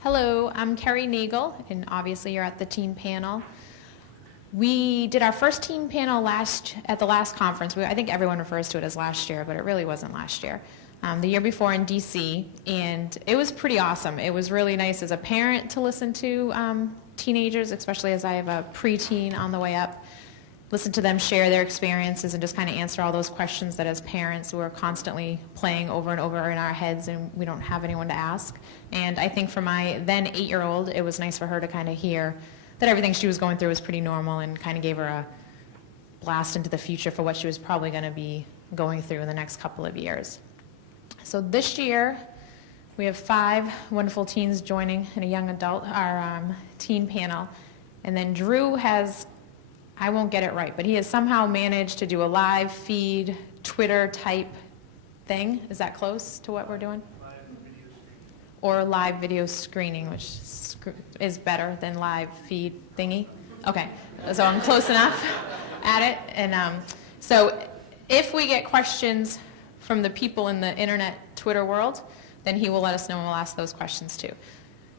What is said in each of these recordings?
Hello, I'm Carrie Nagel, and obviously you're at the teen panel. We did our first teen panel at the last conference. I think everyone refers to it as last year, but it really wasn't last year. The year before in DC, and it was pretty awesome. It was really nice as a parent to listen to teenagers, especially as I have a preteen on the way up. Listen to them share their experiences and just kind of answer all those questions that as parents we're constantly playing over and over in our heads and we don't have anyone to ask. And I think for my then 8-year-old, it was nice for her to kind of hear that everything she was going through was pretty normal and kind of gave her a blast into the future for what she was probably going to be going through in the next couple of years. So this year, we have 5 wonderful teens joining and a young adult, our teen panel. And then Drew has, I won't get it right, but he has somehow managed to do a live feed, Twitter type thing. Is that close to what we're doing? Live video screening. Or live video screening, which is better than live feed thingy. Okay, so I'm close enough at it. And so if we get questions from the people in the internet Twitter world, then he will let us know and we'll ask those questions too.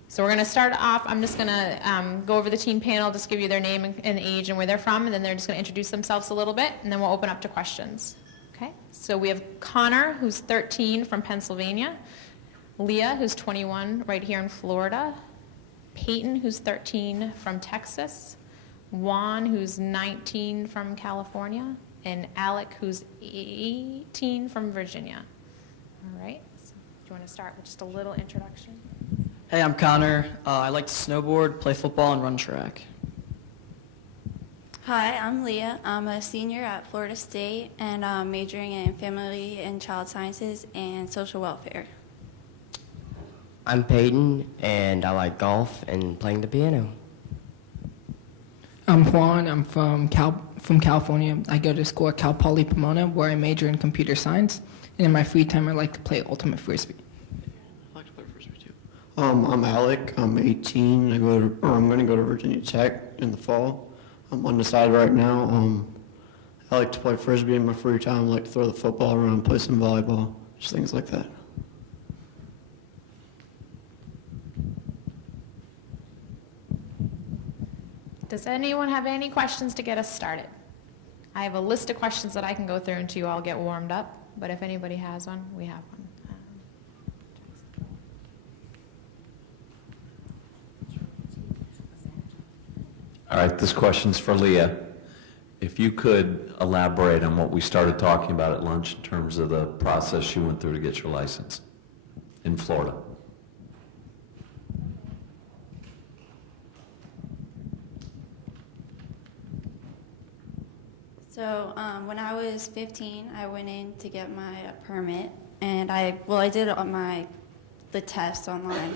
So we're going to start off, I'm just going to go over the teen panel, just give you their name and age and where they're from, and then they're just going to introduce themselves a little bit, and then we'll open up to questions. Okay? So we have Connor, who's 13 from Pennsylvania, Leah, who's 21 right here in Florida, Peyton, who's 13 from Texas, Juan, who's 19 from California, and Alec, who's 18 from Virginia. All right? So do you want to start with just a little introduction? Hey, I'm Connor. I like to snowboard, play football, and run track. Hi, I'm Leah. I'm a senior at Florida State, and I'm majoring in family and child sciences and social welfare. I'm Peyton, and I like golf and playing the piano. I'm Juan. I'm from California. I go to school at Cal Poly Pomona, where I major in computer science. And in my free time, I like to play ultimate frisbee. I like to play frisbee too. I'm Alec. I'm 18. I'm going to go to Virginia Tech in the fall. I'm undecided right now. I like to play frisbee in my free time. I like to throw the football around, play some volleyball, just things like that. Does anyone have any questions to get us started? I have a list of questions that I can go through until you all get warmed up, but if anybody has one, we have one. All right, this question's for Leah. If you could elaborate on what we started talking about at lunch in terms of the process you went through to get your license in Florida. So when I was 15, I went in to get my permit, and I did it on the test online,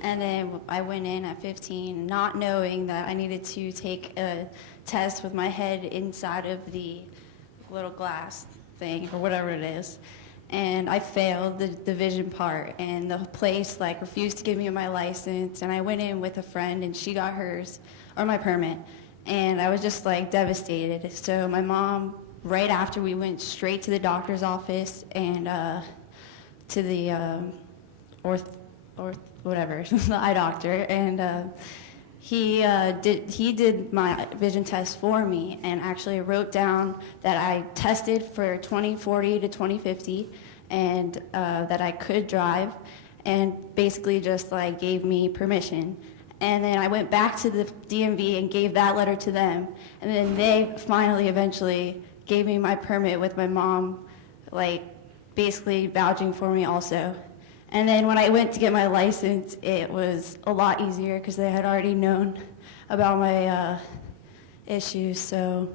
and then I went in at 15 not knowing that I needed to take a test with my head inside of the little glass thing or whatever it is, and I failed the vision part, and the place refused to give me my license, and I went in with a friend and she got hers, or my permit. And I was just devastated. So my mom, right after, we went straight to the doctor's office and to the whatever, the eye doctor, and he did my vision test for me and actually wrote down that I tested for 20/40 to 20/50 and that I could drive, and basically just gave me permission. And then I went back to the DMV and gave that letter to them. And then they finally, eventually, gave me my permit with my mom, basically vouching for me also. And then when I went to get my license, it was a lot easier because they had already known about my issues. So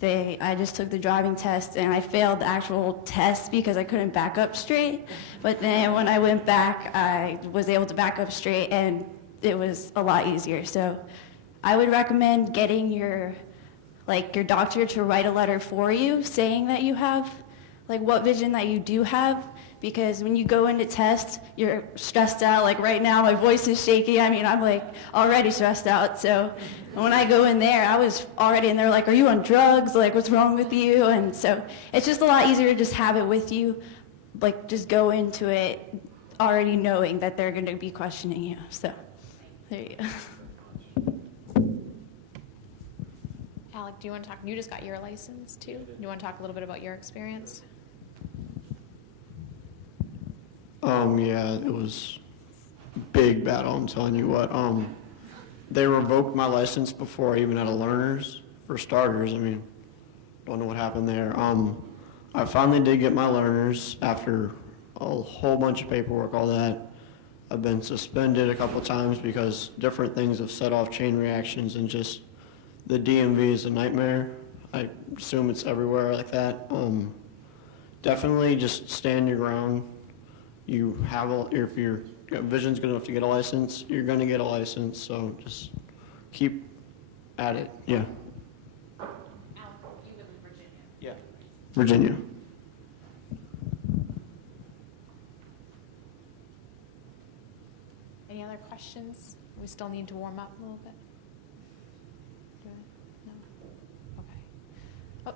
I just took the driving test, and I failed the actual test because I couldn't back up straight. But then when I went back, I was able to back up straight, and it was a lot easier. So I would recommend getting your doctor to write a letter for you saying that you have what vision that you do have, because when you go into test, you're stressed out. Right now, my voice is shaky. I mean, I'm already stressed out. So when I go in there, I was already in there are you on drugs? What's wrong with you? And so it's just a lot easier to just have it with you. Just go into it already knowing that they're going to be questioning you. So There you go. Alec, do you want to talk? You just got your license too. Do you want to talk a little bit about your experience? Yeah, it was a big battle, I'm telling you what. They revoked my license before I even had a learner's, for starters. I mean, don't know what happened there. I finally did get my learners after a whole bunch of paperwork, all that. I've been suspended a couple times because different things have set off chain reactions, and just the DMV is a nightmare. I assume it's everywhere like that. Definitely just stand your ground. You have if your vision's good enough to get a license, you're going to get a license. So just keep at it. Yeah. Alec, you live in Virginia. Yeah. Virginia. Any other questions? We still need to warm up a little bit. Do I- No? Okay. Oh,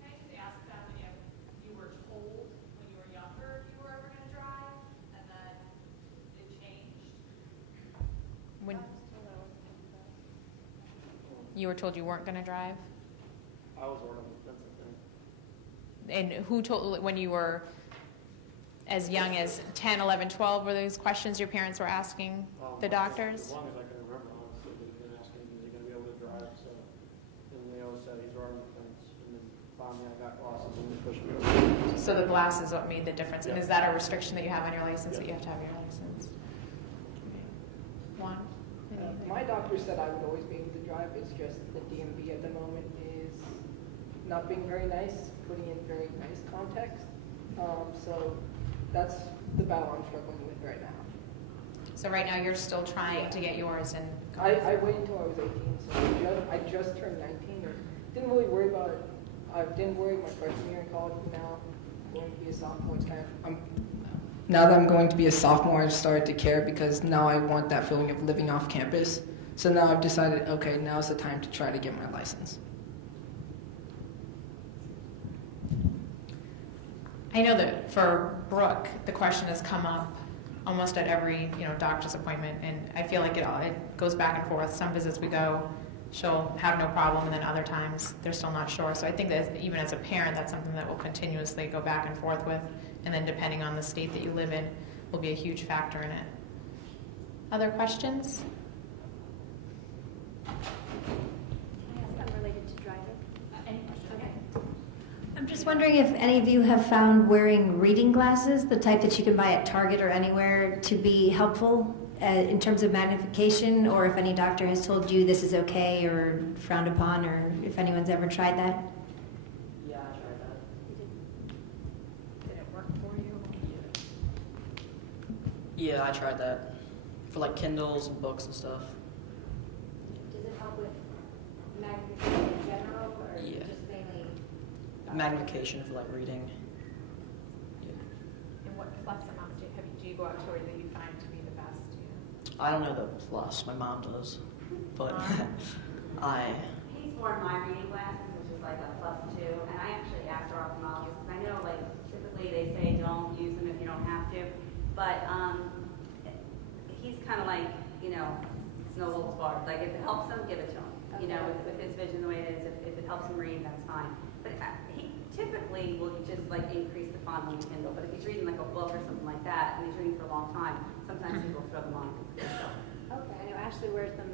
Can I just ask them if you were told when you were younger you were ever going to drive, and then it changed? when you were told you weren't going to drive? I was one of them. That's the thing. And who told, when you were as young as 10, 11, 12, were those questions your parents were asking the doctors? As long as I can remember, honestly, they've been asking, is he going to be able to drive? So, and they always said he's running the fence. And then finally I got glasses and they pushed me over. So the glasses what made the difference. And Yeah. is that a restriction that you have on your license, Yeah. that you have to have your license? Juan? anything? My doctor said I would always be able to drive. It's just the DMV at the moment is not being very nice, putting in very nice context. So that's the battle I'm struggling with right now. So right now you're still trying to get yours and I waited until I was 18, so I just turned 19. Didn't really worry about it. I didn't worry my freshman year in college. Now I'm going to be a sophomore. It's kind of Now that I'm going to be a sophomore, I've started to care because now I want that feeling of living off campus. So now I've decided, okay, now's the time to try to get my license. I know that for Brooke, the question has come up almost at every doctor's appointment, and I feel like it goes back and forth. Some visits we go, she'll have no problem, and then other times they're still not sure. So I think that even as a parent, that's something that we'll continuously go back and forth with, and then depending on the state that you live in, will be a huge factor in it. Other questions? Unrelated to driving. Any questions? Okay. I'm just wondering if any of you have found wearing reading glasses, the type that you can buy at Target or anywhere, to be helpful in terms of magnification, or if any doctor has told you this is okay or frowned upon, or if anyone's ever tried that. Yeah, I tried that. Did it work for you? Yeah, I tried that for like Kindles and books and stuff. Does it help with magnification in general, or Yeah. just mainly? Magnification for like reading. Yeah. And what plus amount do you go out to, or that you find to be the best? I don't know the plus. My mom does, but He's worn my reading glasses, which is like a +2, and I actually asked our ophthalmologist, because I know like typically they say don't use them if you don't have to, but he's kind of like, it's no little spark. Like if it helps him, give it to him. With his vision the way it is, if it helps him read, that's fine. But he typically will just like increase the font on the Kindle, but if he's reading like a book or something like that, and he's reading for a long time, sometimes he will throw them on. Okay, I know Ashley wears them.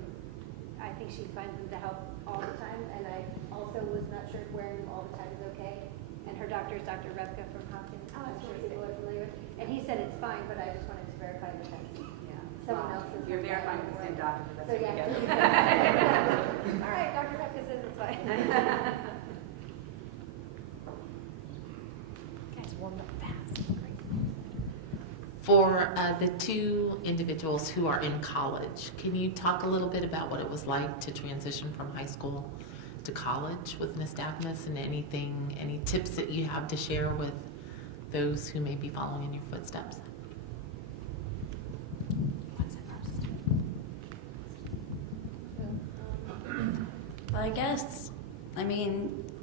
I think she finds them to help all the time, and I also was not sure if wearing them all the time is okay. And her doctor is Dr. Rebka from Hopkins. I'm sure people are familiar with. And he said it's fine, but I just wanted to verify because someone else is. You're verifying with the same doctor, but that's So what yeah. we get. All right, Dr. Rebka says it's fine. Guys warmed up fast. Great. For the two individuals who are in college, can you talk a little bit about what it was like to transition from high school to college with nystagmus, and any tips that you have to share with those who may be following in your footsteps? What's it first? Well,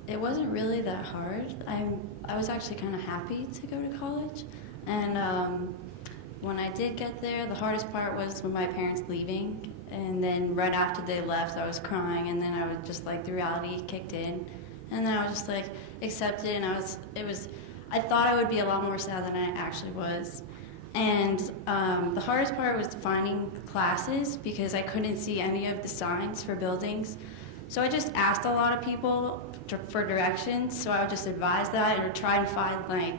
it wasn't really that hard. I was actually kind of happy to go to college. And when I did get there, the hardest part was when my parents leaving. And then right after they left, I was crying, and then I was just like the reality kicked in, and then I was just like accepted, and I thought I would be a lot more sad than I actually was. And the hardest part was finding classes because I couldn't see any of the signs for buildings. So I just asked a lot of people for directions, so I would just advise that or try and find like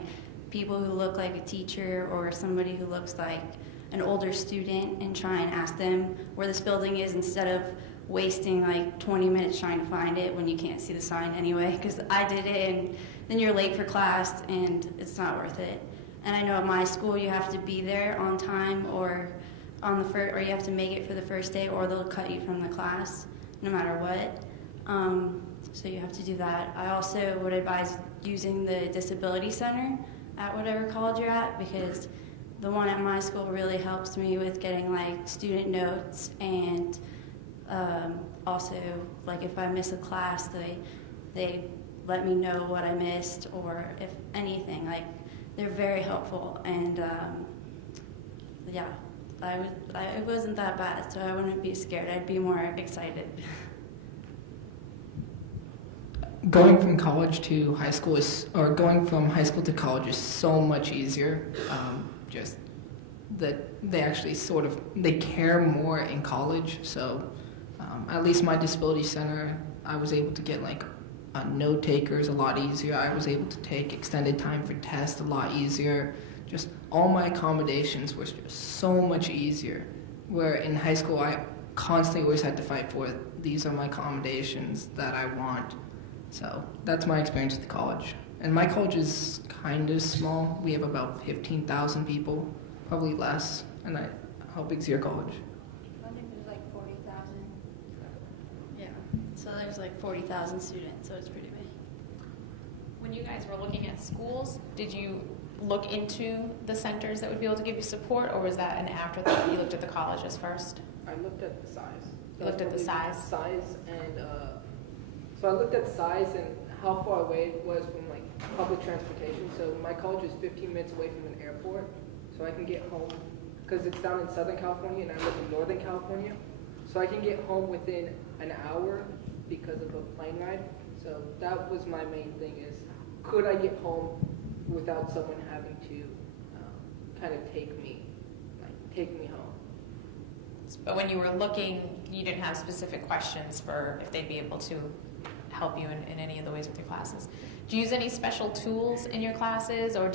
people who look like a teacher or somebody who looks like an older student and try and ask them where this building is instead of wasting like 20 minutes trying to find it when you can't see the sign anyway, because I did it and then you're late for class and it's not worth it. And I know at my school you have to be there on time or or you have to make it for the first day or they'll cut you from the class no matter what. So you have to do that. I also would advise using the disability center at whatever college you're at, because the one at my school really helps me with getting like student notes, and also like if I miss a class, they let me know what I missed, or if anything, like they're very helpful. And yeah, it wasn't that bad, so I wouldn't be scared. I'd be more excited. Going from college to high school or going from high school to college is so much easier. Just that they actually they care more in college. So at least my disability center, I was able to get like note takers a lot easier. I was able to take extended time for tests a lot easier. Just all my accommodations were just so much easier. Where in high school, I constantly always had to fight for these are my accommodations that I want. So that's my experience with college. And my college is kind of small. We have about 15,000 people, probably less. And how big's your college? I think there's like 40,000. Yeah, so there's like 40,000 students, so it's pretty big. When you guys were looking at schools, did you look into the centers that would be able to give you support, or was that an afterthought? You looked at the colleges first? I looked at the size. You looked at the size? Size and, so I looked at size and how far away it was from like public transportation. So my college is 15 minutes away from an airport, so I can get home, because it's down in Southern California and I live in Northern California. So I can get home within an hour because of a plane ride. So that was my main thing, is could I get home without someone having to kind of take me home. But when you were looking, you didn't have specific questions for if they'd be able to help you in any of the ways with your classes. Do you use any special tools in your classes, or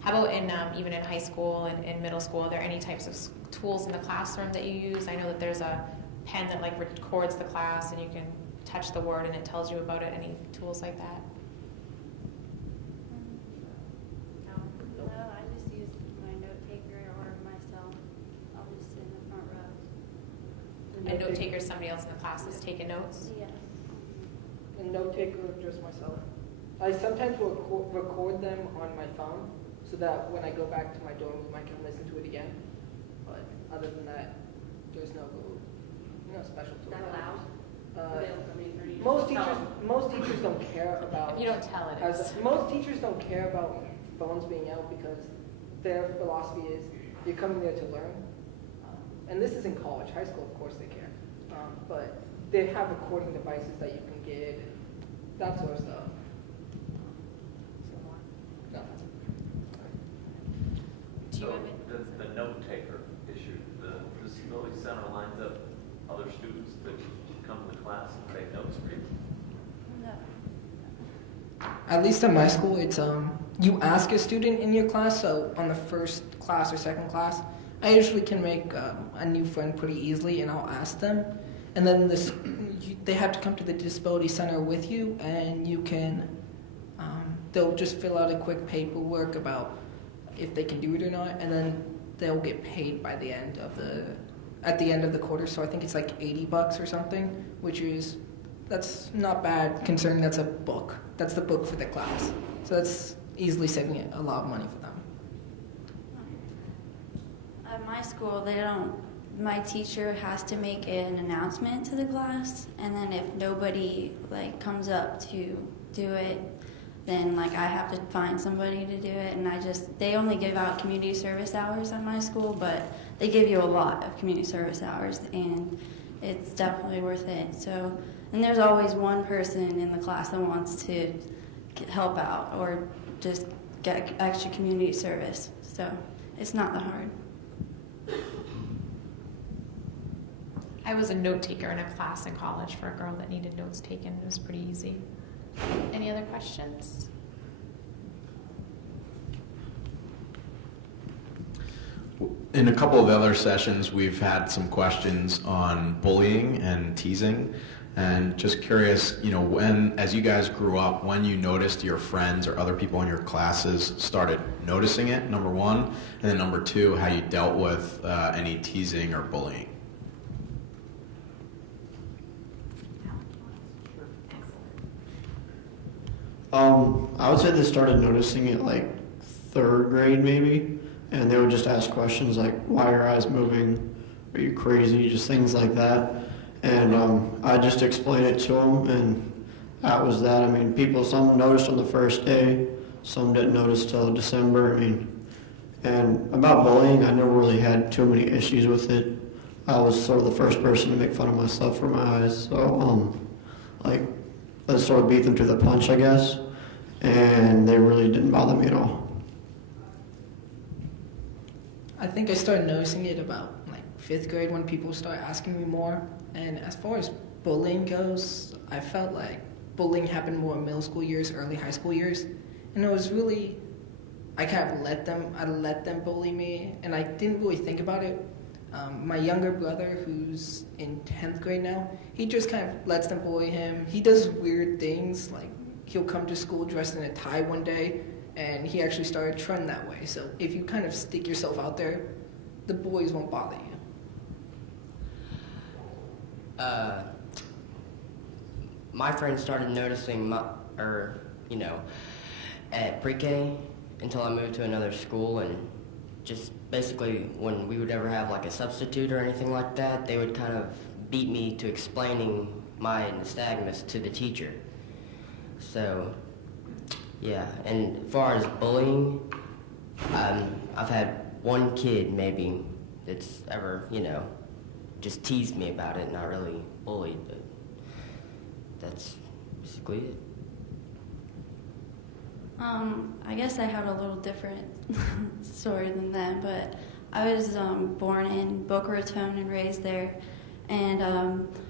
how about even in high school and in middle school, are there any types of tools in the classroom that you use? I know that there's a pen that like records the class and you can touch the word and it tells you about it. Any tools like that? No, I just use my note taker or myself. I'll just sit in the front row. A note taker is somebody else in the class that's taking notes? Yeah. And note taker, just myself. I sometimes will record them on my phone so that when I go back to my dorm room, I can listen to it again. But other than that, there's no special tool. Is that allowed? Most teachers don't care about. If you don't tell it, most teachers don't care about phones being out, because their philosophy is you're coming there to learn. And this is in college. High school, of course, they care. But they have recording devices that you can get, that sort of stuff. No. So the note taker issue, the disability center lines up other students that come to the class and take notes for you? No. At least at my school, it's you ask a student in your class. So on the first class or second class, I usually can make a new friend pretty easily, and I'll ask them. And then they have to come to the disability center with you, and you can. They'll just fill out a quick paperwork about if they can do it or not, and then they'll get paid by the end of the quarter. So I think it's like $80 or something, that's not bad considering that's a book. That's the book for the class. So that's easily saving a lot of money for them. At my school, my teacher has to make an announcement to the class, and then if nobody comes up to do it, then like I have to find somebody to do it, and they only give out community service hours at my school, but they give you a lot of community service hours, and it's definitely worth it. So, and there's always one person in the class that wants to help out or just get extra community service. So it's not that hard. I was a note taker in a class in college for a girl that needed notes taken. It was pretty easy. Any other questions? In a couple of other sessions, we've had some questions on bullying and teasing. And just curious, you know, when, as you guys grew up, when you noticed your friends or other people in your classes started noticing it, number one, and then number two, how you dealt with any teasing or bullying. I would say they started noticing it like third grade maybe, and they would just ask questions like, why are your eyes moving? Are you crazy? Just things like that. And I just explained it to them, and that was that. I mean, some noticed on the first day, some didn't notice till December. I mean, and about bullying, I never really had too many issues with it. I was sort of the first person to make fun of myself for my eyes, so like, let's sort of beat them to the punch, I guess. And they really didn't bother me at all. I think I started noticing it about like 5th grade when people started asking me more. And as far as bullying goes, I felt like bullying happened more in middle school years, early high school years. And it was really, I kind of let them bully me, and I didn't really think about it. My younger brother, who's in 10th grade now, he just kind of lets them bully him. He does weird things, like he'll come to school dressed in a tie one day, and he actually started trending that way. So if you kind of stick yourself out there, the bullies won't bother you. My friends started noticing at pre-K until I moved to another school, and just basically when we would ever have like a substitute or anything like that, they would kind of beat me to explaining my nystagmus to the teacher. So, yeah, and as far as bullying, I've had one kid maybe that's ever, just teased me about it, not really bullied, but that's basically it. I guess I had a little different story than that, but I was born in Boca Raton and raised there, and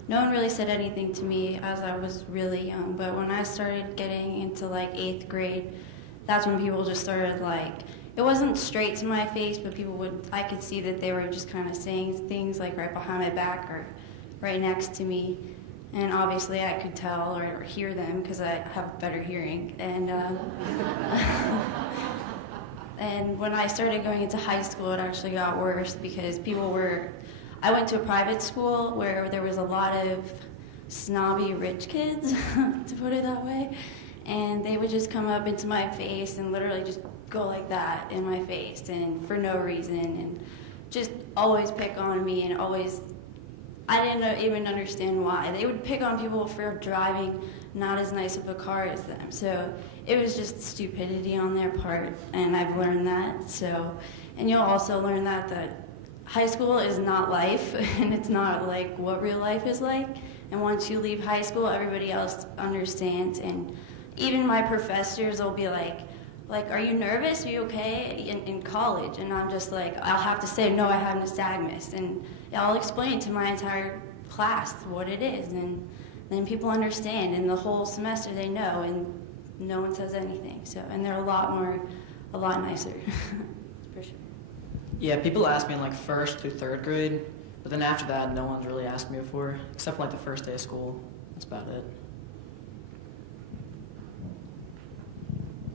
no one really said anything to me as I was really young, but when I started getting into like 8th grade, that's when people just started like, it wasn't straight to my face, but I could see that they were just kind of saying things like right behind my back or right next to me. And obviously I could tell or hear them because I have better hearing. And and when I started going into high school, it actually got worse because I went to a private school where there was a lot of snobby rich kids, to put it that way. And they would just come up into my face and literally just go like that in my face and for no reason, and just always pick on me, and always, I didn't even understand why. They would pick on people for driving not as nice of a car as them. So it was just stupidity on their part, and I've learned that. So, and you'll also learn that high school is not life, and it's not like what real life is like. And once you leave high school, everybody else understands, and even my professors will be like, are you nervous? Are you okay? In college. And I'm just like, I'll have to say, no, I have nystagmus. And I'll explain to my entire class what it is. And then people understand. And the whole semester they know, and no one says anything. So, and they're a lot nicer. For sure. Yeah, people ask me in like 1st through 3rd grade, but then after that, no one's really asked me before, except for like the first day of school. That's about it.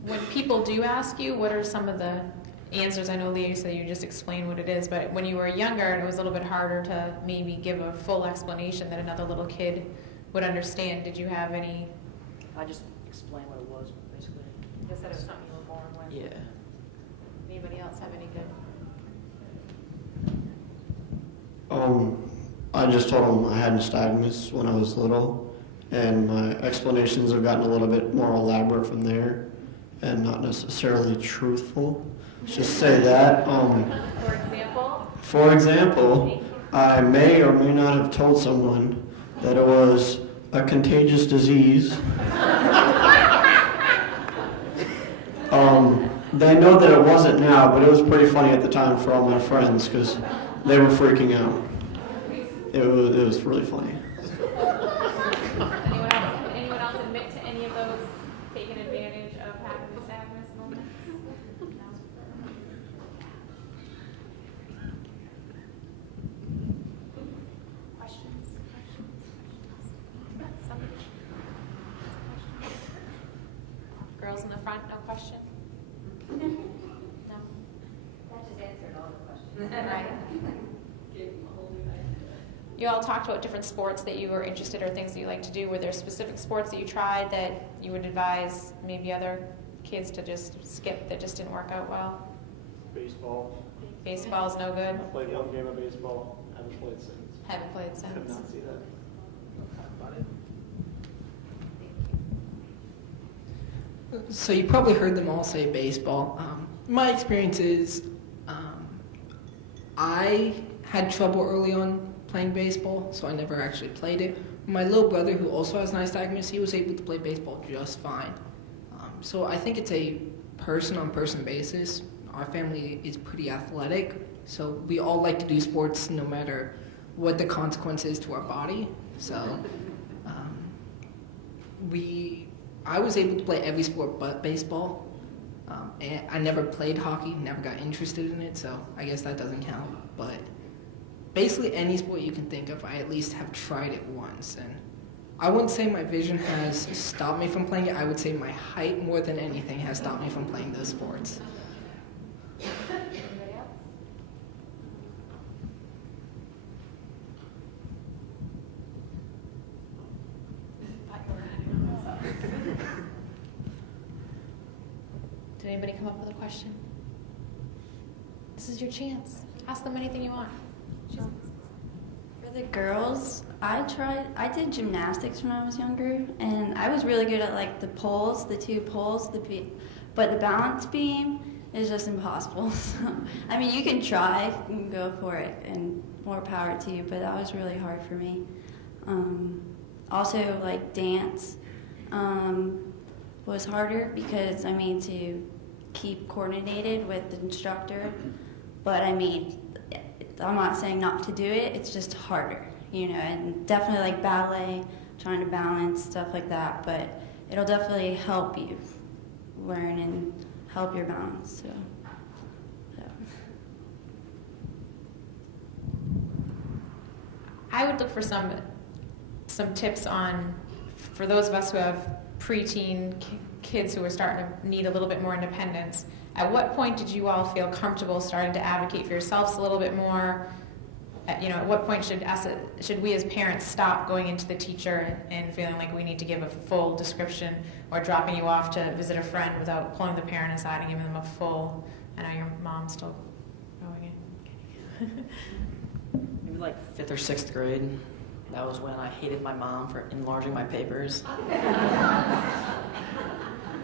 When people do ask you, what are some of the answers? I know, Leah, you said you just explained what it is, but when you were younger and it was a little bit harder to maybe give a full explanation that another little kid would understand, did you have any? I just explained what it was, basically. You just said it was something you were born with. Yeah. Anybody else have any good? I just told them I had nystagmus when I was little, and my explanations have gotten a little bit more elaborate from there, and not necessarily truthful. Let's just say that. For example? For example, I may or may not have told someone that it was a contagious disease. They know that it wasn't now, but it was pretty funny at the time for all my friends because they were freaking out. It was really funny. Anyone else admit to any of those taking advantage of having nystagmus moments? No? Questions? Somebody? Girls in the front, no question? No? That just answered all the questions. Right. You all talked about different sports that you were interested or things that you like to do. Were there specific sports that you tried that you would advise maybe other kids to just skip that just didn't work out well? Baseball. Baseball's no good? I played one game of baseball. Haven't played since. Haven't played Could since. not see that. About it. So you probably heard them all say baseball. My experience is I had trouble early on playing baseball, so I never actually played it. My little brother, who also has nystagmus, he was able to play baseball just fine. So I think it's a person-on-person basis. Our family is pretty athletic, so we all like to do sports no matter what the consequence is to our body. So I was able to play every sport but baseball. And I never played hockey, never got interested in it, so I guess that doesn't count. But basically any sport you can think of, I at least have tried it once. And I wouldn't say my vision has stopped me from playing it. I would say my height more than anything has stopped me from playing those sports. Anybody else? Did anybody come up with a question? This is your chance. Ask them anything you want. For the girls, I did gymnastics when I was younger, and I was really good at like the poles, the two poles, but the balance beam is just impossible. So, I mean, you can try, you can go for it, and more power to you, but that was really hard for me. Also, like dance was harder because, I mean, to keep coordinated with the instructor, but I mean, I'm not saying not to do it, it's just harder, you know, and definitely like ballet, trying to balance, stuff like that, but it'll definitely help you learn and help your balance, so. I would look for some tips on, for those of us who have preteen kids who are starting to need a little bit more independence. At what point did you all feel comfortable starting to advocate for yourselves a little bit more? At what point should we as parents stop going into the teacher and feeling like we need to give a full description, or dropping you off to visit a friend without pulling the parent aside and giving them a full, I know your mom's still going in. Maybe like 5th or 6th grade. That was when I hated my mom for enlarging my papers.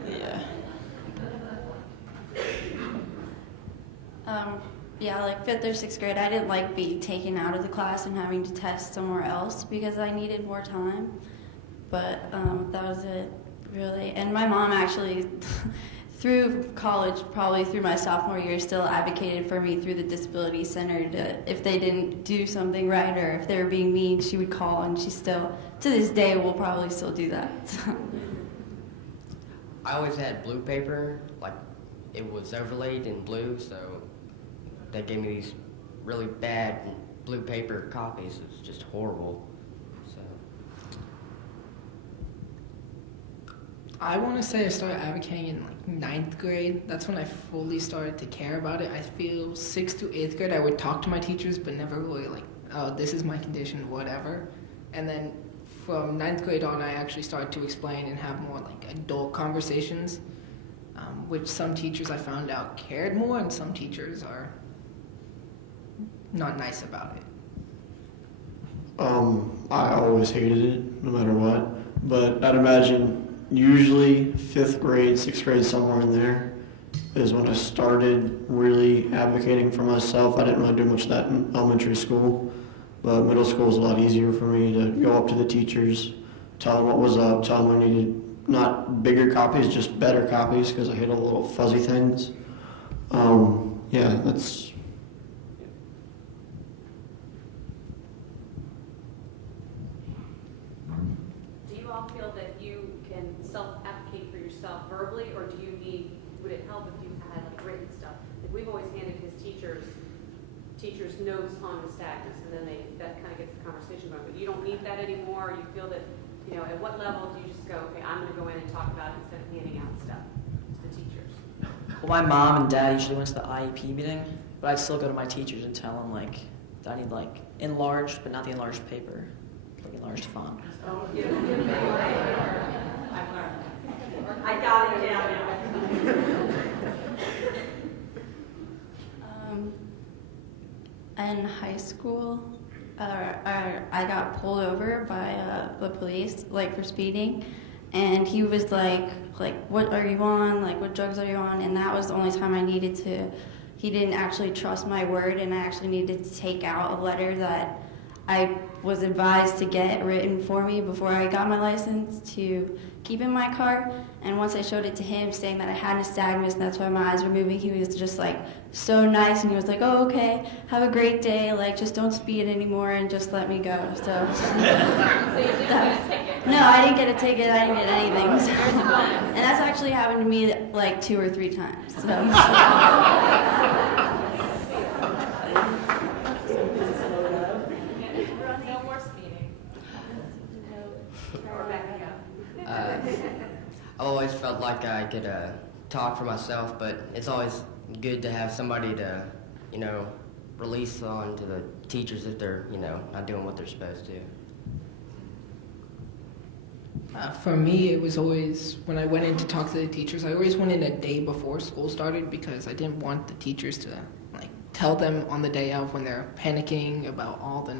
Yeah. Yeah, like 5th or 6th grade, I didn't like being taken out of the class and having to test somewhere else because I needed more time. But that was it, really. And my mom actually, through college, probably through my sophomore year, still advocated for me through the disability center to, if they didn't do something right or if they were being mean, she would call, and she still, to this day, will probably still do that. I always had blue paper, like it was overlaid in blue, so they gave me these really bad blue paper copies. It was just horrible. So I want to say I started advocating in like 9th grade. That's when I fully started to care about it. I feel 6th to 8th grade I would talk to my teachers, but never really like, oh, this is my condition, whatever. And then from 9th grade on, I actually started to explain and have more like adult conversations, which some teachers I found out cared more, and some teachers are not nice about it. I always hated it, no matter what. But I'd imagine usually 5th grade, 6th grade, somewhere in there is when I started really advocating for myself. I didn't really do much of that in elementary school, but middle school was a lot easier for me to go up to the teachers, tell them what was up, tell them I needed not bigger copies, just better copies, because I hate all the little fuzzy things. Yeah, that's... Do you all feel that you can self-advocate for yourself verbally, or do you need, would it help if you had like written stuff? Like we've always handed his teachers notes on the nystagmus, and then that kind of gets the conversation going. But you don't need that anymore. You feel that, you know, at what level do you just go, okay, I'm going to go in and talk about it instead of handing out stuff to the teachers? Well, my mom and dad usually went to the IEP meeting, but I'd still go to my teachers and tell them like that I need like enlarged, but not the enlarged paper, like enlarged font. Oh, yeah. I've learned. I got it down now. In high school, I got pulled over by the police, like for speeding, and he was like, what are you on? Like, what drugs are you on? And that was the only time I needed to. He didn't actually trust my word, and I actually needed to take out a letter that I was advised to get written for me before I got my license to keep in my car. And once I showed it to him, saying that I had nystagmus, and that's why my eyes were moving, he was just like so nice, and he was like, "Oh, okay, have a great day. Like, just don't speed anymore, and just let me go." So, So you didn't get a ticket? No, I didn't get a ticket. I didn't get anything. And that's actually happened to me like 2 or 3 times. So. No more speeding. Or backing up. I always felt like I could talk for myself, but it's always good to have somebody to, you know, release on to the teachers if they're, you know, not doing what they're supposed to. For me, it was always, when I went in to talk to the teachers, I always went in a day before school started because I didn't want the teachers to like tell them on the day of when they're panicking about all the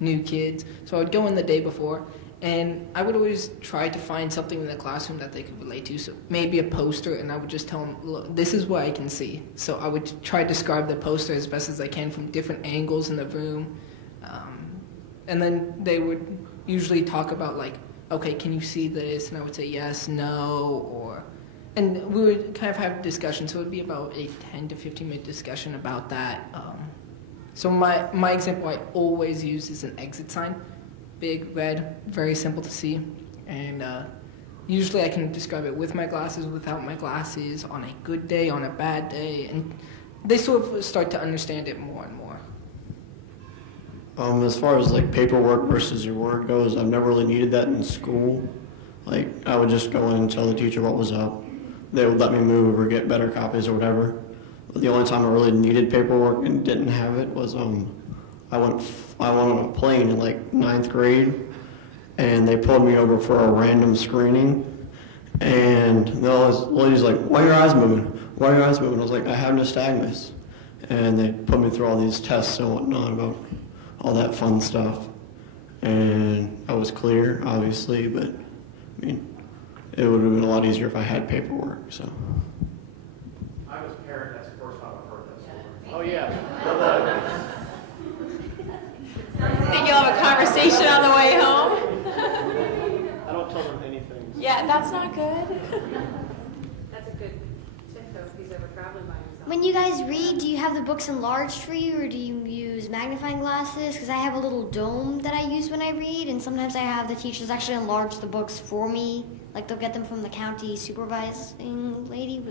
new kids. So I would go in the day before, and I would always try to find something in the classroom that they could relate to. So maybe a poster, and I would just tell them, look, this is what I can see. So I would try to describe the poster as best as I can from different angles in the room. And then they would usually talk about like, okay, can you see this? And I would say yes, no, or, and we would kind of have discussions. So it would be about a 10 to 15-minute discussion about that. So my example I always use is an exit sign. Big, red, very simple to see. And usually I can describe it with my glasses, without my glasses, on a good day, on a bad day. And they sort of start to understand it more and more. As far as like paperwork versus your word goes, I've never really needed that in school. Like, I would just go in and tell the teacher what was up. They would let me move or get better copies or whatever. But the only time I really needed paperwork and didn't have it was I went on a plane in like 9th grade, and they pulled me over for a random screening. And the lady's like, "Why are your eyes moving? Why are your eyes moving?" I was like, "I have nystagmus." And they put me through all these tests and whatnot about all that fun stuff. And I was clear, obviously, but I mean, it would have been a lot easier if I had paperwork, so. I was a parent, that's the first time I've heard that story. Oh, yeah. Think you'll have a conversation on the way home? I don't tell them anything. Yeah, that's not good. That's a good tip though, if he's ever traveling by himself. When you guys read, do you have the books enlarged for you, or do you use magnifying glasses? Because I have a little dome that I use when I read, and sometimes I have the teachers actually enlarge the books for me. Like, they'll get them from the county supervising lady.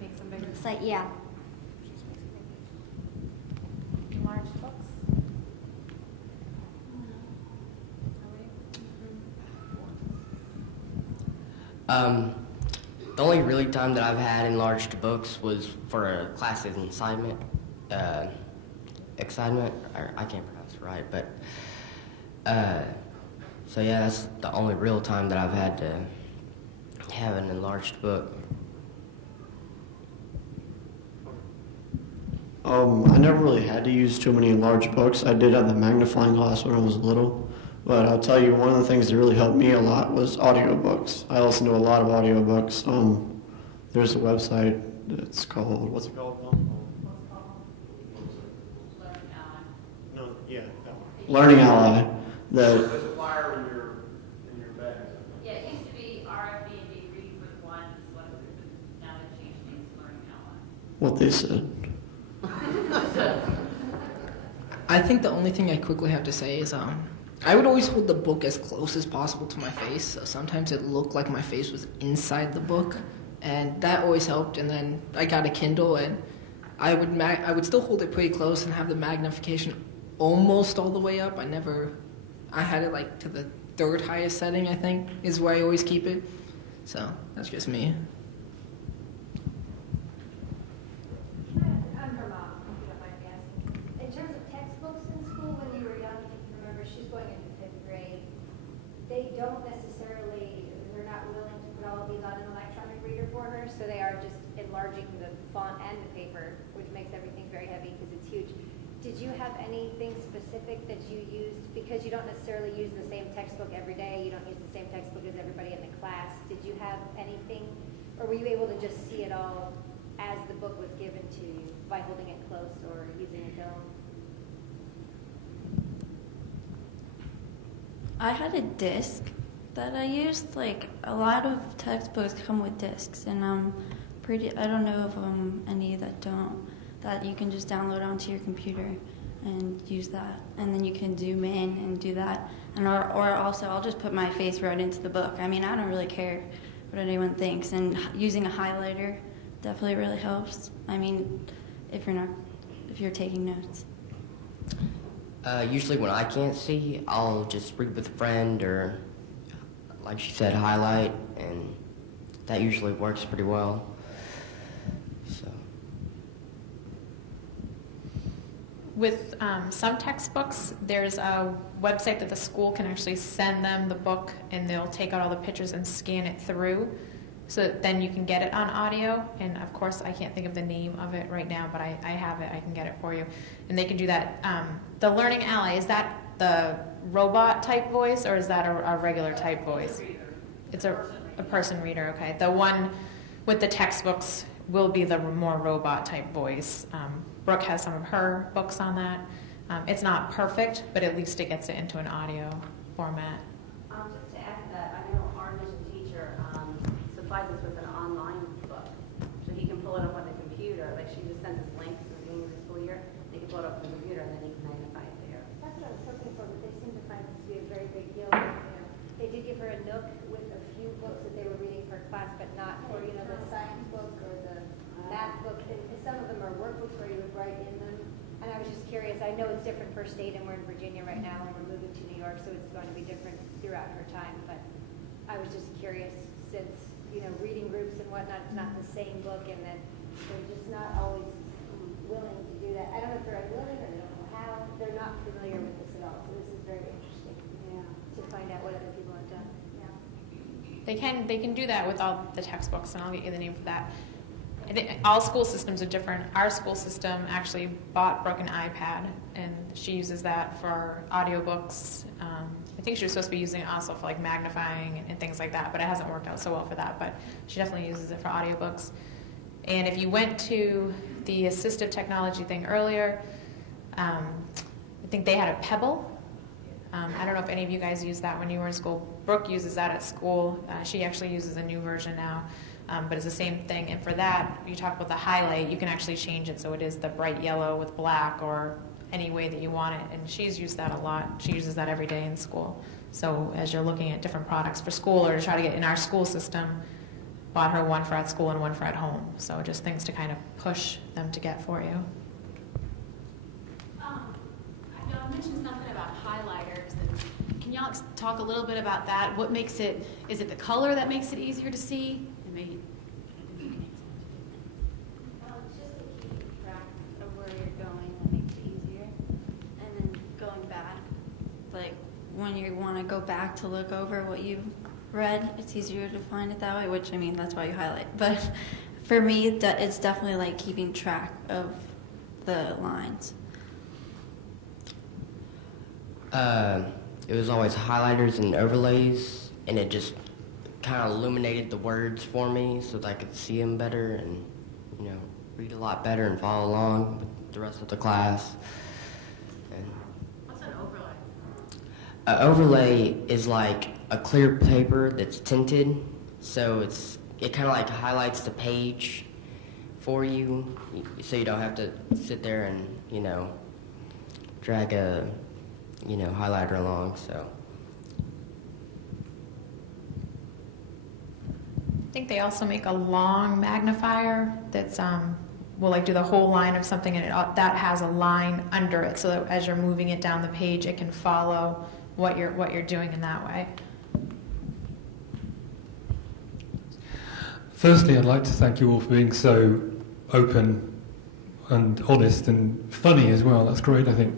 Make some bigger. It's like, yeah. Enlarged books. The only really time that I've had enlarged books was for a class assignment, excitement, or I can't pronounce it right, but, so yeah, that's the only real time that I've had to have an enlarged book. I never really had to use too many enlarged books. I did have the magnifying glass when I was little, But I'll tell you, one of the things that really helped me a lot was audiobooks. I listen to a lot of audiobooks. There's a website that's called, what's it called? No, yeah, that one. Learning Ally. There's That, a flyer in your bag. Yeah, it used to be RFB&B Read with One, is what it was, now they've changed names to Learning Ally. what they said. I think the only thing I quickly have to say is I would always hold the book as close as possible to my face, so sometimes it looked like my face was inside the book, and that always helped. And then I got a Kindle, and I would still hold it pretty close and have the magnification almost all the way up. I had it like to the third highest setting, I think, is where I always keep it. So that's just me. I'm her mom, if you don't mind me asking. In terms of textbooks in school, when you were young, if you can remember, she's going into 5th grade. They don't necessarily, they're not willing to put all of these on an electronic reader for her, so they are just enlarging the font and the paper, which makes everything very heavy because it's huge. Did you have anything specific that you used, because you don't necessarily use the same textbook every day, you don't use the same textbook as everybody in the class, did you have anything, or were you able to just see it all as the book was given to you by holding it close or using a dome? I had a disc that I used. Like, a lot of textbooks come with discs, and I don't know of any that don't, that you can just download onto your computer and use that, and then you can zoom in and do that. And or also I'll just put my face right into the book. I mean, I don't really care what anyone thinks, and using a highlighter definitely really helps. I mean, if you're taking notes. Usually when I can't see, I'll just read with a friend or, like she said, highlight, and that usually works pretty well. So. With some textbooks, there's a website that the school can actually send them the book, and they'll take out all the pictures and scan it through, so that then you can get it on audio. And of course, I can't think of the name of it right now, but I have it. I can get it for you. And they can do that. The Learning Ally, is that the robot type voice, or is that a regular type voice? It's a person reader, okay. The one with the textbooks will be the more robot type voice. Brooke has some of her books on that. It's not perfect, but at least it gets it into an audio format. Just to add to that, I know our vision teacher supplies us with an online book, so he can pull it up on the computer. Like, she just sends us links at the beginning of the school year. They can pull it up on the computer, and then he can magnify it there. That's what I was hoping for, but they seem to find this to be a very big deal. They did give her a Nook with a few books that they were reading for class, but not for, the science book or the math book. And some of them are workbooks where you would write in them. And I was just curious, I know it's different per state, and we're in Virginia right now, and we're moving to New York, so it's going to be different throughout her time. But I was just curious, since, reading groups and whatnot, it's not the same book, and then they're just not always willing to do that. I don't know if they're unwilling or they don't know how. They're not familiar with this at all, so this is very interesting to find out what other people have done. They can do that with all the textbooks, and I'll get you the name for that. I think all school systems are different. Our school system actually bought Brooke an iPad, and she uses that for audiobooks. I think she was supposed to be using it also for like magnifying and things like that, but it hasn't worked out so well for that. But she definitely uses it for audiobooks. And if you went to the assistive technology thing earlier, I think they had a Pebble. I don't know if any of you guys used that when you were in school. Brooke uses that at school. She actually uses a new version now, but it's the same thing. And for that, you talk about the highlight, you can actually change it so it is the bright yellow with black or any way that you want it. And she's used that a lot. She uses that every day in school. So as you're looking at different products for school or to try to get in our school system, bought her one for at school and one for at home. So just things to kind of push them to get for you. Y'all mentioned something about highlighters. And can y'all talk a little bit about that? What makes it, is it the color that makes it easier to see? It's just to keep track of where you're going that makes it easier. And then going back, like when you want to go back to look over what you've read, it's easier to find it that way, which, I mean, that's why you highlight. But for me, it's definitely like keeping track of the lines. it was always highlighters and overlays, and it just kind of illuminated the words for me so that I could see them better and, read a lot better and follow along with the rest of the class. What's an overlay? An overlay is like a clear paper that's tinted, so it kind of like highlights the page for you, so you don't have to sit there and drag a highlighter along. So I think they also make a long magnifier that's will like do the whole line of something, and that has a line under it, so that as you're moving it down the page, it can follow what you're doing in that way. Firstly, I'd like to thank you all for being so open and honest and funny as well. That's great, I think.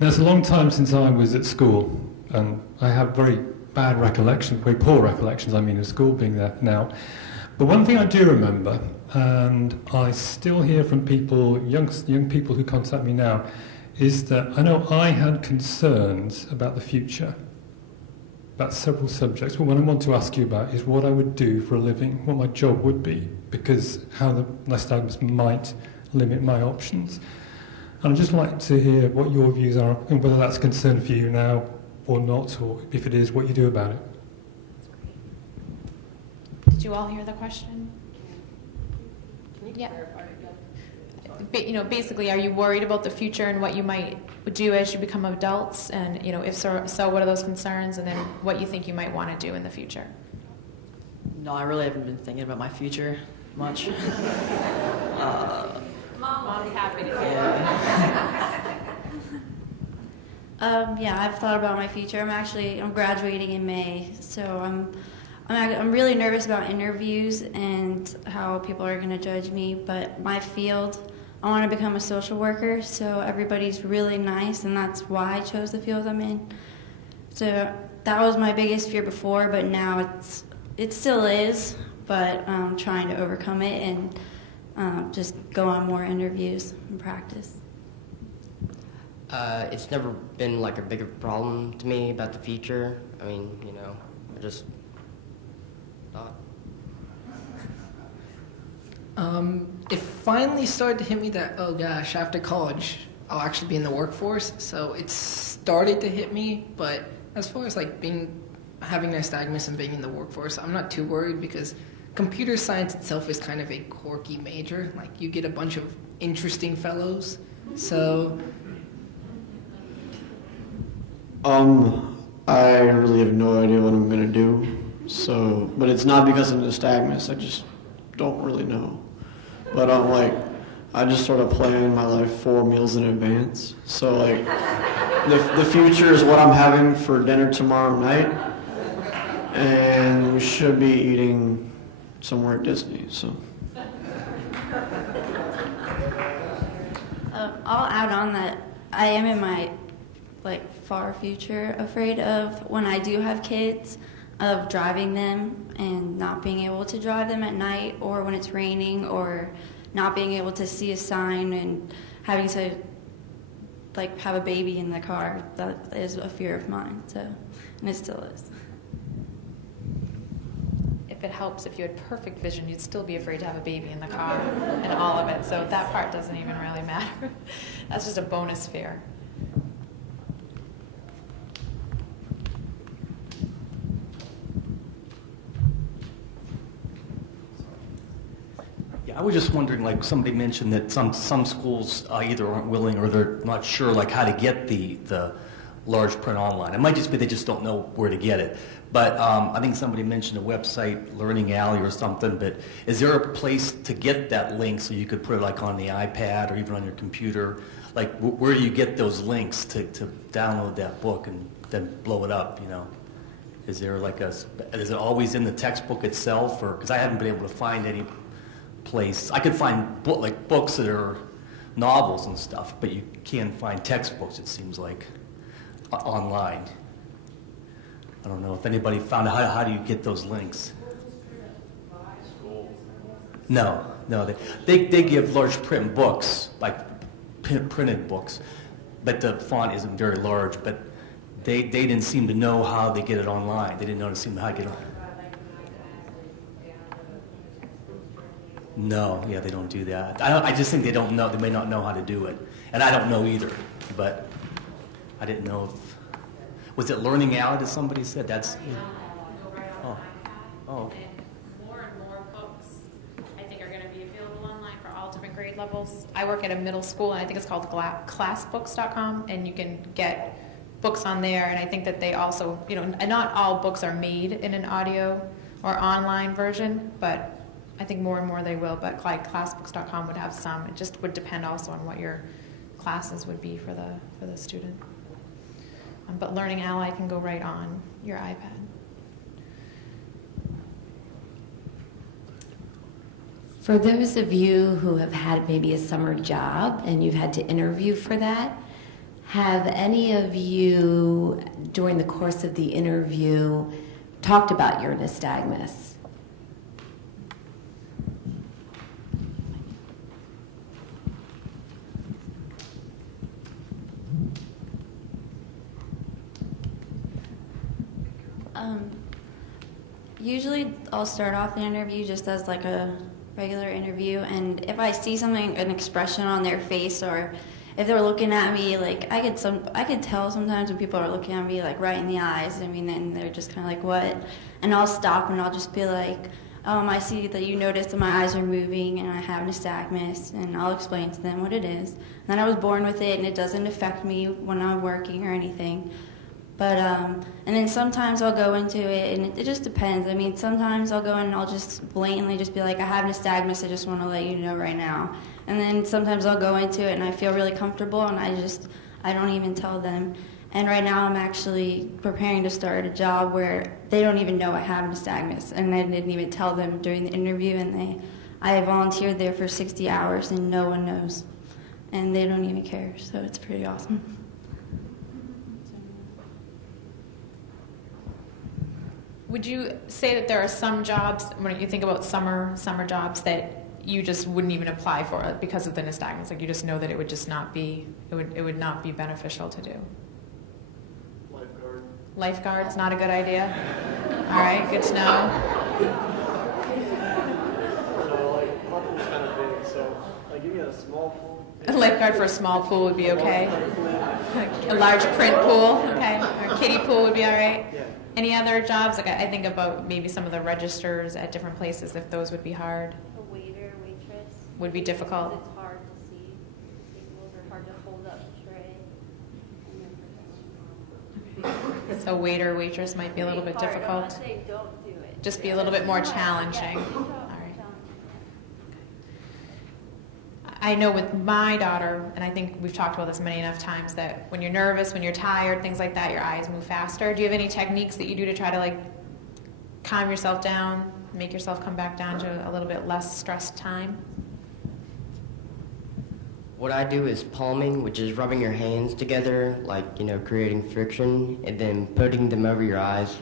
Now, it's a long time since I was at school, and I have very bad recollections, very poor recollections, of school being there now. But one thing I do remember, and I still hear from people, young people who contact me now, is that I know I had concerns about the future, about several subjects. But what I want to ask you about is what I would do for a living, what my job would be, because how the nystagmus might limit my options. And I'd just like to hear what your views are, and whether that's a concern for you now or not, or if it is, what you do about it. Did you all hear the question? Yeah. Basically, are you worried about the future and what you might do as you become adults? And, if so, what are those concerns? And then what you think you might want to do in the future? No, I really haven't been thinking about my future much. Mom's happy to hear Yeah, I've thought about my future. I'm graduating in May, so I'm really nervous about interviews and how people are going to judge me. But my field, I want to become a social worker, so everybody's really nice, and that's why I chose the field I'm in. So that was my biggest fear before, but now it still is. But I'm trying to overcome it and just go on more interviews and practice. It's never been like a bigger problem to me about the future. I just thought. It finally started to hit me that, oh gosh, after college, I'll actually be in the workforce. So it started to hit me, but as far as having nystagmus and being in the workforce, I'm not too worried, because computer science itself is kind of a quirky major. You get a bunch of interesting fellows. So I really have no idea what I'm gonna do. So, but it's not because of nystagmus. I just don't really know. But I just sort of plan my life 4 meals in advance. So the future is what I'm having for dinner tomorrow night, and we should be eating somewhere at Disney. So. I'll add on that I am in my far future afraid of, when I do have kids, of driving them and not being able to drive them at night, or when it's raining, or not being able to see a sign and having to have a baby in the car. That is a fear of mine, and it still is. If it helps, if you had perfect vision, you'd still be afraid to have a baby in the car and all of it. So that part doesn't even really matter. That's just a bonus fear. I was just wondering, somebody mentioned that some schools either aren't willing or they're not sure how to get the large print online. It might just be they just don't know where to get it. But I think somebody mentioned a website, Learning Alley or something. But is there a place to get that link so you could put it on the iPad or even on your computer? Where do you get those links to download that book and then blow it up? Is there is it always in the textbook itself, or because I haven't been able to find any place. I could find books that are novels and stuff, but you can't find textbooks, it seems like, online. I don't know if anybody found out how do you get those links. No, they give large print books, printed books, but the font isn't very large. But They didn't seem to know how to get it online. They didn't seem how to get it. No, yeah, they don't do that. I just think they don't know. They may not know how to do it, and I don't know either. But I didn't know if was it Learning Alley that somebody said that's. Oh, oh. And more and more books, I think, are going to be available online for all different grade levels. I work at a middle school, and I think it's called classbooks.com, and you can get books on there. And I think that they also, and not all books are made in an audio or online version, but I think more and more they will. But like classbooks.com would have some. It just would depend also on what your classes would be for the student. But Learning Ally can go right on your iPad. For those of you who have had maybe a summer job and you've had to interview for that, have any of you, during the course of the interview, talked about your nystagmus? Usually I'll start off the interview just as like a regular interview, and if I see something, an expression on their face, or if they're looking at me, like I could tell sometimes when people are looking at me like right in the eyes. I mean, and they're just kind of like, what? And I'll stop and I'll just be like, I see that you noticed that my eyes are moving and I have nystagmus, and I'll explain to them what it is. And then I was born with it and it doesn't affect me when I'm working or anything. But, and then sometimes I'll go into it, and it just depends. I mean, sometimes I'll go in and I'll just blatantly just be like, I have nystagmus, I just want to let you know right now. And then sometimes I'll go into it and I feel really comfortable and I don't even tell them. And right now I'm actually preparing to start a job where they don't even know I have nystagmus, and I didn't even tell them during the interview, and I volunteered there for 60 hours and no one knows. And they don't even care, so it's pretty awesome. Would you say that there are some jobs, when you think about summer jobs, that you just wouldn't even apply for because of the nystagmus? Like you just know that it would just not be, it would not be beneficial to do. Lifeguard. Lifeguard's not a good idea? All right, good to know. No, like, my pool's kind of big, so, like, give me a small pool. A lifeguard for a small pool would be okay. A large print pool, okay. Or a kiddie pool would be all right. Yeah. Any other jobs? Like I think about maybe some of the registers at different places, if those would be hard. A waiter, waitress. Would be difficult. It's hard to see. Tables are hard to hold up the tray. So waiter, waitress might be a little bit Hard. I'm difficult. not saying don't do it. Just be a little bit more Yeah. challenging. Yeah. All right. I know with my daughter, and I think we've talked about this many enough times, that when you're nervous, when you're tired, things like that, your eyes move faster. Do you have any techniques that you do to try to like calm yourself down, make yourself come back down to a little bit less stressed time? What I do is palming, which is rubbing your hands together, like, creating friction, and then putting them over your eyes.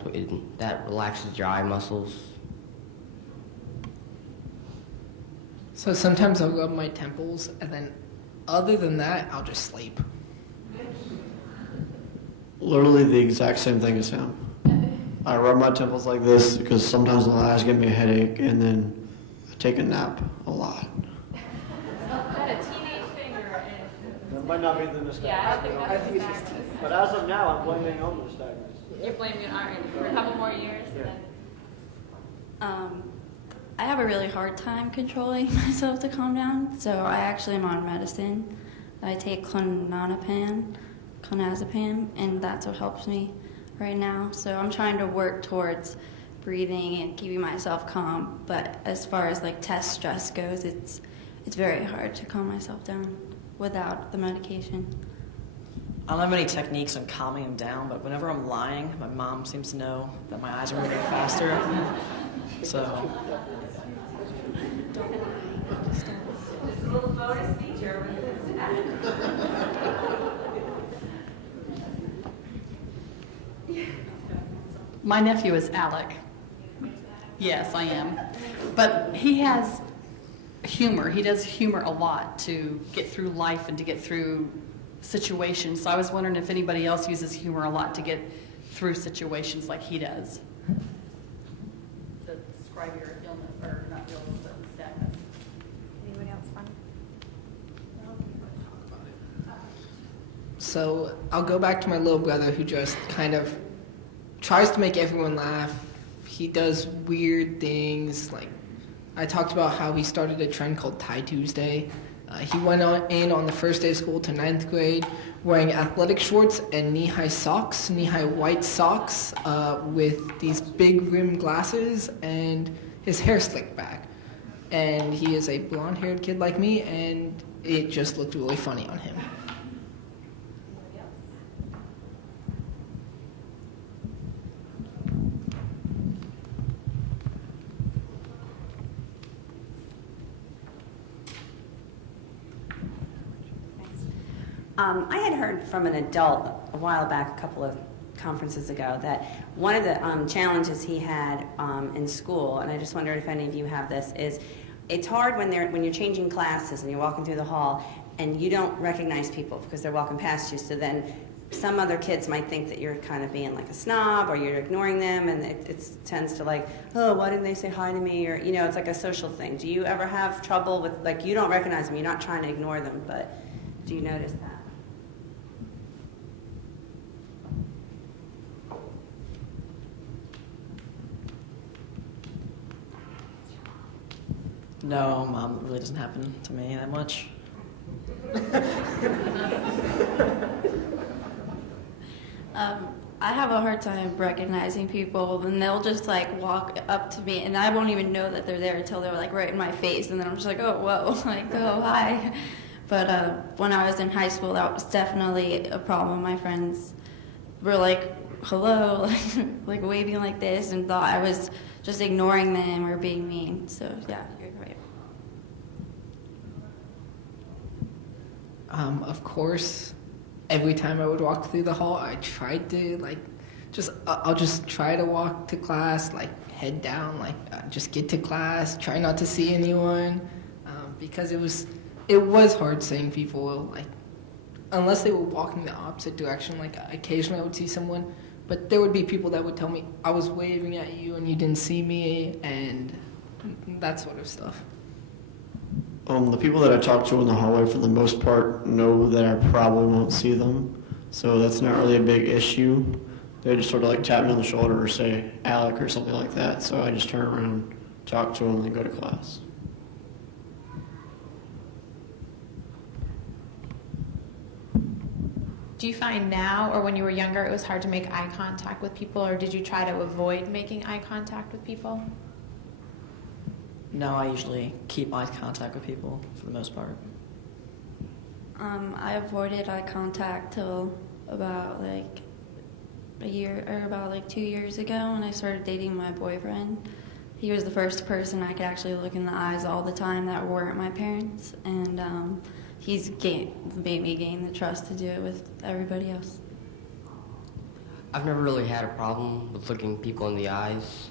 That relaxes your eye muscles. So sometimes I'll rub my temples, and then other than that, I'll just sleep. Literally the exact same thing as him. I rub my temples like this because sometimes the eyes give me a headache, and then I take a nap a lot. Got a teenage finger in. That might not be the nystagmus. Yeah, I think that's nystagmus. But as of now, I'm blaming it on the nystagmus. You're blaming it, all right, for a couple more years. Yeah. I have a really hard time controlling myself to calm down, so I actually am on medicine. I take clonazepam, and that's what helps me right now. So I'm trying to work towards breathing and keeping myself calm, but as far as like test stress goes, it's very hard to calm myself down without the medication. I don't have any techniques on calming him down, but whenever I'm lying, my mom seems to know that my eyes are moving faster. So. Just a little bonus feature with this. My nephew is Alec. Yes, I am. But he has humor. He does humor a lot to get through life and to get through situations. So I was wondering if anybody else uses humor a lot to get through situations like he does. To describe your illness, or not illness, but sadness. Anybody else fun? So I'll go back to my little brother who just kind of tries to make everyone laugh. He does weird things. Like, I talked about how he started a trend called Tie Tuesday. He went in on the first day of school to 9th grade wearing athletic shorts and knee-high socks, knee-high white socks with these big rimmed glasses and his hair slicked back. And he is a blonde-haired kid like me, and it just looked really funny on him. I had heard from an adult a while back, a couple of conferences ago, that one of the challenges he had in school, and I just wondered if any of you have this, is it's hard when you're changing classes and you're walking through the hall and you don't recognize people because they're walking past you. So then some other kids might think that you're kind of being like a snob or you're ignoring them, and it tends to like, oh, why didn't they say hi to me? Or, you know, it's like a social thing. Do you ever have trouble with, like, you don't recognize them, you're not trying to ignore them, but do you notice that? No, Mom, it really doesn't happen to me that much. I have a hard time recognizing people, and they'll just like walk up to me, and I won't even know that they're there until they're like right in my face, and then I'm just like, oh, whoa, like, oh, hi. But when I was in high school, that was definitely a problem. My friends were like, hello, like waving like this, and thought I was just ignoring them or being mean. So yeah, you're right. Of course, every time I would walk through the hall, I tried to I'll just try to walk to class, like head down, like just get to class, try not to see anyone, because it was hard seeing people, like, unless they were walking the opposite direction. Like, occasionally I would see someone, but there would be people that would tell me I was waving at you and you didn't see me, and that sort of stuff. The people that I talk to in the hallway, for the most part, know that I probably won't see them, so that's not really a big issue. They just sort of like tap me on the shoulder or say Alec or something like that, so I just turn around, talk to them, and then go to class. Do you find now or when you were younger it was hard to make eye contact with people, or did you try to avoid making eye contact with people? No, I usually keep eye contact with people for the most part. I avoided eye contact till about like a year, or about like 2 years ago when I started dating my boyfriend. He was the first person I could actually look in the eyes all the time that weren't my parents, and he's made me gain the trust to do it with everybody else. I've never really had a problem with looking people in the eyes.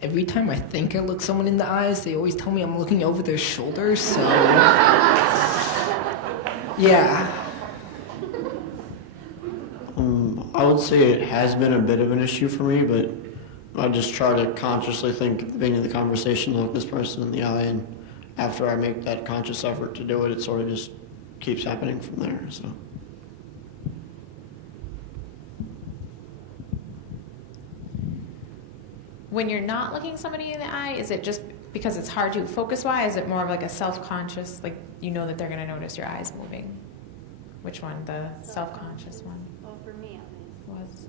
Every time I think I look someone in the eyes, they always tell me I'm looking over their shoulders, so yeah. I would say it has been a bit of an issue for me, but I just try to consciously think at the beginning of the conversation, look this person in the eye, and after I make that conscious effort to do it, it sort of just keeps happening from there. So. When you're not looking somebody in the eye, is it just because it's hard to focus-wise? Is it more of like a self-conscious, like you know that they're going to notice your eyes moving? Which one? The self-conscious one? Well, for me, at least. Was.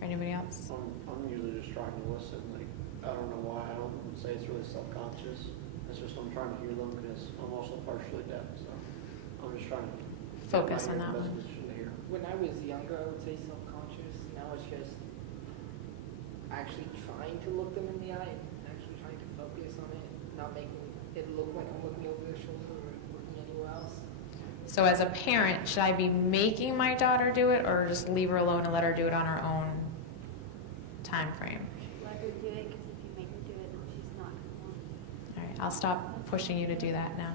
Or anybody else? I'm usually just trying to listen. Like, I don't know why. I don't say it's really self-conscious. It's just I'm trying to hear them because I'm also partially deaf. So I'm just trying to focus on that one. When I was younger, I would say self-conscious. Now it's just actually trying to look them in the eye, actually trying to focus on it, not making it look like I'm looking over their shoulder or looking anywhere else. So as a parent, should I be making my daughter do it, or just leave her alone and let her do it on her own time frame? Let her do it, because if you make her do it, then she's not going to want it. All right, I'll stop pushing you to do that now.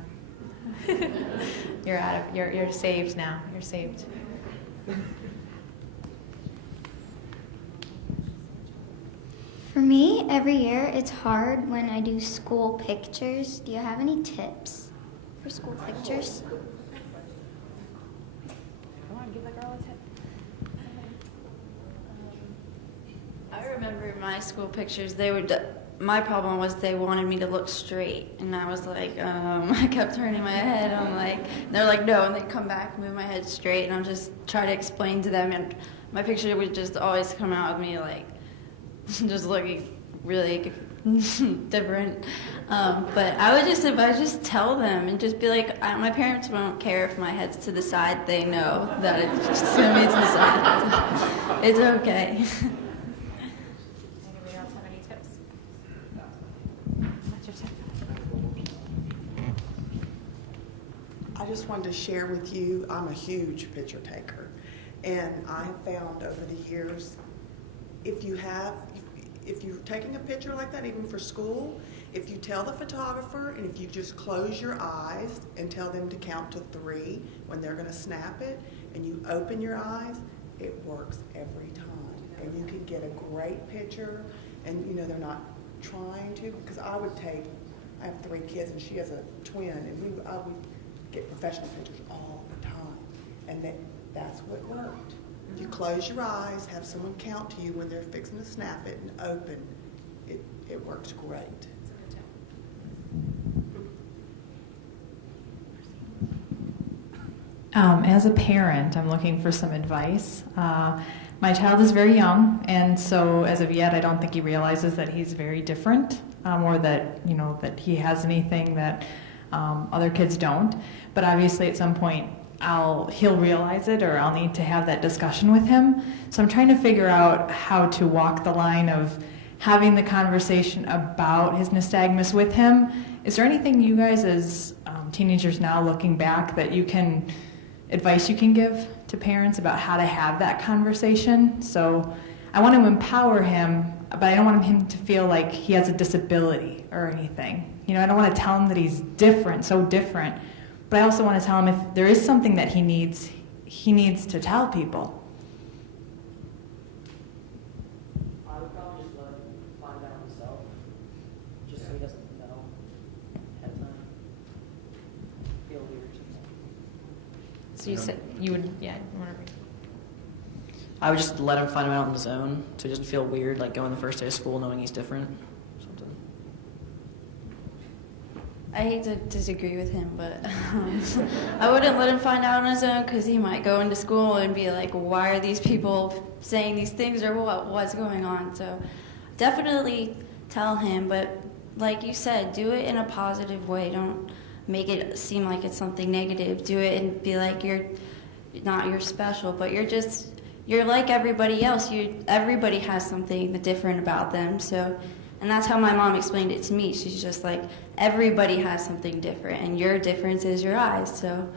You're saved now. You're saved. For me, every year it's hard when I do school pictures. Do you have any tips for school pictures? Come on, give the girl a tip. I remember my school pictures, my problem was they wanted me to look straight, and I was like, I kept turning my head, they're like, no, and they'd come back, move my head straight, and I'll just try to explain to them, and my picture would just always come out with me like, just looking really different. But if I just tell them and just be like, my parents won't care if my head's to the side, they know that it's just gonna be to the side. It's okay. Anybody else have any tips? What's your tip? I just wanted to share with you, I'm a huge picture taker. And I have found over the years, if you're taking a picture like that, even for school, if you tell the photographer and if you just close your eyes and tell them to count to 3 when they're gonna snap it, and you open your eyes, it works every time. And you can get a great picture, and they're not trying to, because I have 3 kids and she has a twin, and I would get professional pictures all the time. And that's what worked. You close your eyes, have someone count to you when they're fixing to snap it, and open. It works great. As a parent, I'm looking for some advice. My child is very young, and so as of yet, I don't think he realizes that he's very different, or that that he has anything that other kids don't. But obviously, at some point, he'll realize it, or I'll need to have that discussion with him. So I'm trying to figure out how to walk the line of having the conversation about his nystagmus with him. Is there anything you guys, as teenagers now looking back, advice you can give to parents about how to have that conversation? So I want to empower him, but I don't want him to feel like he has a disability or anything. I don't want to tell him that he's different, so different. But I also want to tell him if there is something that he needs to tell people. I would probably just let him find out himself, just so he doesn't know ahead of time. Feel weird. So you said you would, whatever. I would just let him find him out on his own, so he doesn't feel weird, like going the first day of school knowing he's different. I hate to disagree with him, but I wouldn't let him find out on his own, because he might go into school and be like, why are these people saying these things, or what's going on? So definitely tell him, but like you said, do it in a positive way. Don't make it seem like it's something negative. Do it and be like, you're special, but you're like everybody else. Everybody has something different about them. So. And that's how my mom explained it to me. She's just like, everybody has something different, and your difference is your eyes. So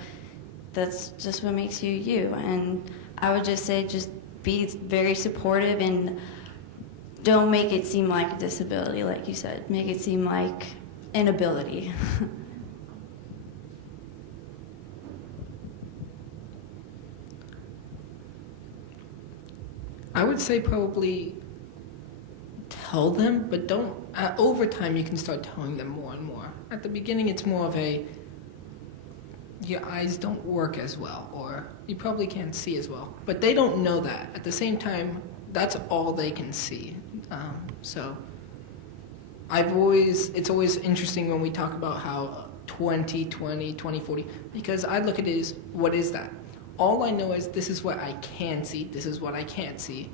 that's just what makes you you. And I would just say, just be very supportive, and don't make it seem like a disability, like you said. Make it seem like an ability. I would say probably tell them, but don't. Over time, you can start telling them more and more. At the beginning, it's more of your eyes don't work as well, or you probably can't see as well. But they don't know that. At the same time, that's all they can see. So it's always interesting when we talk about how 20/20, 20/40, because I look at it as, what is that? All I know is this is what I can see, this is what I can't see.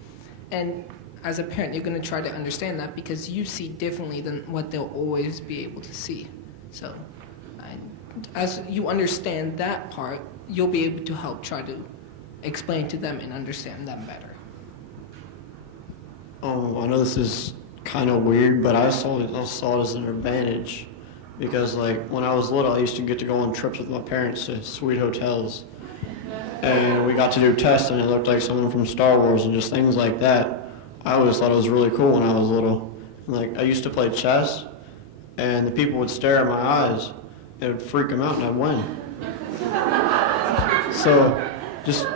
And as a parent, you're going to try to understand that, because you see differently than what they'll always be able to see. So as you understand that part, you'll be able to help try to explain to them and understand them better. I know this is kind of weird, but I saw it as an advantage, because when I was little, I used to get to go on trips with my parents to sweet hotels, and we got to do tests, and it looked like someone from Star Wars and just things like that. I always thought it was really cool when I was little. I used to play chess, and the people would stare at my eyes, it would freak them out and I'd win. So just,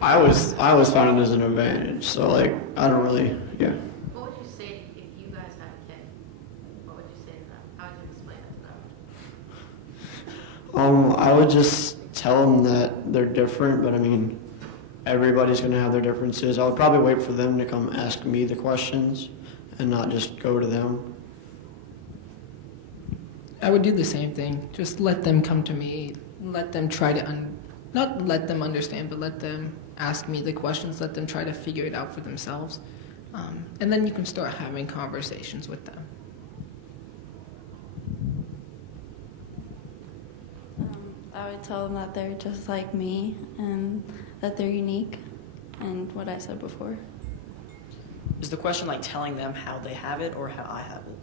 I always found it as an advantage. So like, I don't really, yeah. What would you say if you guys had a kid? What would you say to them? How would you explain it to them? I would just tell them that they're different, but I mean, everybody's going to have their differences. I would probably wait for them to come ask me the questions and not just go to them. I would do the same thing. Just let them come to me. Let them try to, not let them understand, but let them ask me the questions. Let them try to figure it out for themselves. And then you can start having conversations with them. I would tell them that they're just like me and that they're unique and what I said before. Is the question like telling them how they have it or how I have it?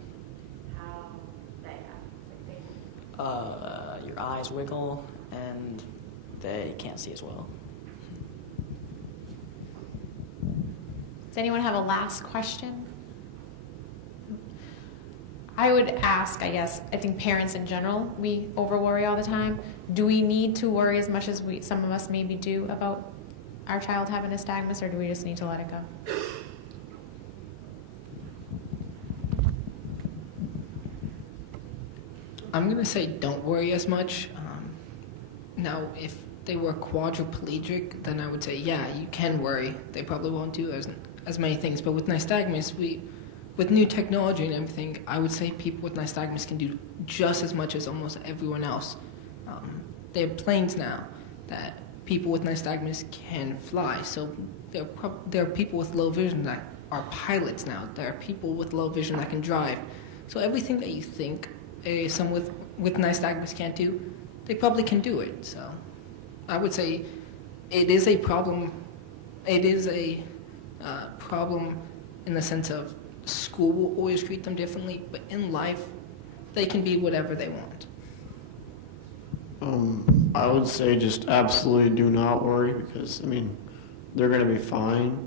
How they have it. Your eyes wiggle and they can't see as well. Does anyone have a last question? I would ask, I guess, I think parents in general, we over worry all the time. Do we need to worry as much as some of us maybe do about our child having nystagmus, or do we just need to let it go? I'm going to say don't worry as much. Now, if they were quadriplegic, then I would say, yeah, you can worry. They probably won't do as many things. But with nystagmus, with new technology and everything, I would say people with nystagmus can do just as much as almost everyone else. They have planes now that people with nystagmus can fly. So there are people with low vision that are pilots now. There are people with low vision that can drive. So everything that you think someone with nystagmus can't do, they probably can do it. So I would say it is a problem. It is a problem in the sense of school will always treat them differently, but in life, they can be whatever they want. I would say just absolutely do not worry because, I mean, they're going to be fine.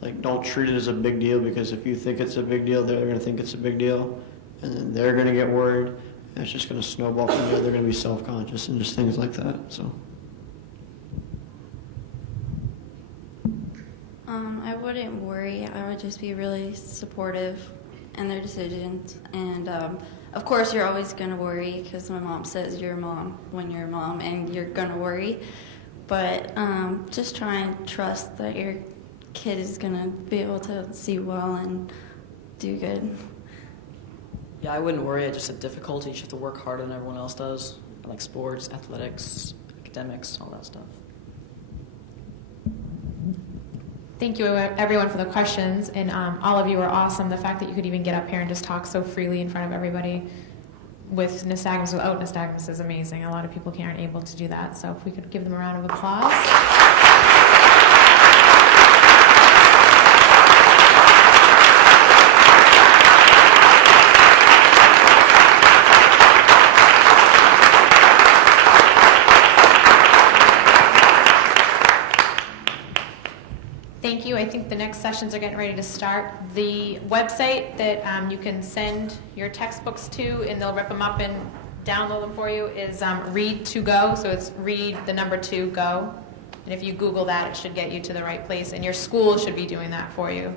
Like, don't treat it as a big deal because if you think it's a big deal, they're going to think it's a big deal. And then they're going to get worried. And it's just going to snowball from there. They're going to be self-conscious and just things like that. So. I wouldn't worry. I would just be really supportive in their decisions. And of course, you're always going to worry because my mom says you're a mom when you're a mom and you're going to worry. But just try and trust that your kid is going to be able to see well and do good. Yeah, I wouldn't worry. It's just a difficulty. You just have to work harder than everyone else does, like sports, athletics, academics, all that stuff. Thank you, everyone, for the questions, and all of you are awesome. The fact that you could even get up here and just talk so freely in front of everybody with nystagmus, without nystagmus, is amazing. A lot of people aren't able to do that, so if we could give them a round of applause. Thank you. I think the next sessions are getting ready to start. The website that you can send your textbooks to, and they'll rip them up and download them for you, is Read2Go. So it's read the number 2 go. And if you Google that, it should get you to the right place. And your school should be doing that for you.